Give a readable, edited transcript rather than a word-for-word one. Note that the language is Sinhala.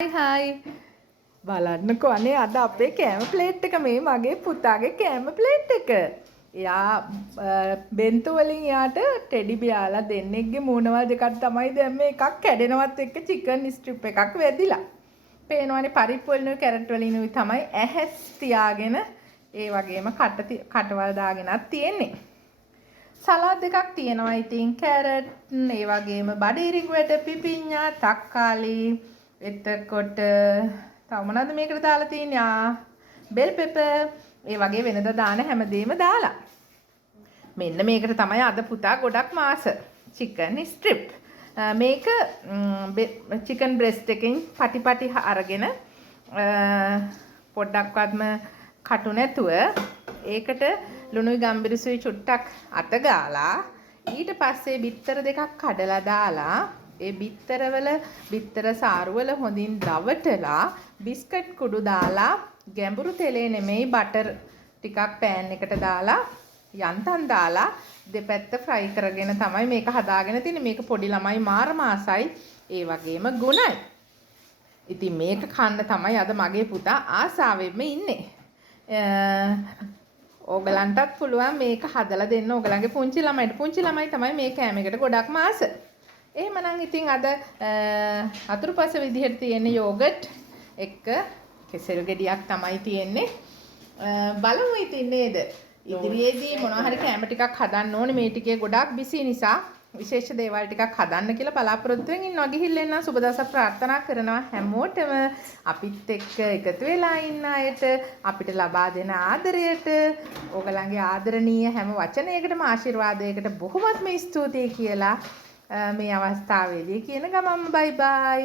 හායි බලන්නකෝ අනේ අද අපේ කෑම ප්ලේට් එක මේ මගේ පුතාගේ කෑම ප්ලේට් එක. එයා බෙන්තු වලින් එයාට ටෙඩි බියාලා දෙන්නෙක්ගේ මූණවල් දෙකක් තමයි දැම්මේ. එකක් කැඩෙනවත් එක්ක චිකන් ස්ට්‍රිප් එකක් වැදිලා. පේනවනේ පරිප්පු වලිනුයි කැරට් වලිනුයි තමයි ඇහැස් තියාගෙන ඒ වගේම කටවල් දාගෙනත් තියෙන්නේ. සලාඩ් එකක් තියෙනවා ඉතින් කැරට් ඒ වගේම බඩීරිං වැඩ පිපිඤ්ඤා තක්කාලි එතකොට තව මොනවද මේකට දාලා තියෙන්නේ බෙල් පෙපර් ඒ වගේ වෙනදා දාන හැමදේම දාලා මෙන්න මේකට තමයි අද පුතා ගොඩක් මාස චිකන් ස්ට්‍රිප් මේක චිකන් බ්‍රෙස්ට් එකෙන් පටි අරගෙන පොඩ්ඩක්වත්ම කටු නැතුව ඒකට ලුණුයි ගම්බිරිසුයි චුට්ටක් අත ගාලා ඊට පස්සේ බිත්තර දෙකක් කඩලා දාලා ඒ බිත්තර සාරුවල හොඳින් රවටලා බිස්කට් කුඩු දාලා ගැඹුරු තෙලේ නෙමෙයි බටර් ටිකක් පෑන් එකට දාලා යන්තම් දාලා දෙපැත්ත ෆ්‍රයි කරගෙන තමයි මේක හදාගෙන තින්නේ. මේක පොඩි ළමයි මාර මාසයි ඒ වගේම ගුණයි. ඉතින් මේක කන්න තමයි අද මගේ පුතා ආසාවෙන්ම ඉන්නේ. ඕගලන්ටත් පුළුවන් මේක හදලා දෙන්න ඕගලන්ගේ පුංචි ළමයි තමයි මේ කෑමකට ගොඩක් මාස. එහෙමනම් ඉතින් අද අතුරුපස විදිහට තියෙන යෝගට් එක්ක කෙසෙල් ගෙඩියක් තමයි තියෙන්නේ. බලමු ඉතින් නේද? ඉදිරියේදී මොනවා හරි කැම ටිකක් හදන්න ඕනේ. මේ ටිකේ ගොඩක් බිසි නිසා විශේෂ දේවල් ටිකක් හදන්න කියලා බලාපොරොත්තුෙන් ඉන්නවා. ගිහිල්ලා එන්න සුබ දවසක් ප්‍රාර්ථනා කරනවා හැමෝටම අපිත් එක්ක එකතු වෙලා ඉන්න අයට අපිට ලබා දෙන ආදරයට ඕගලන්ගේ ආදරණීය හැම වචනයකටම ආශිර්වාදයකට බොහොමත්ම ස්තුතියි කියලා මේ අවස්ථාවේදී කියන ගමන්ම බයි බයි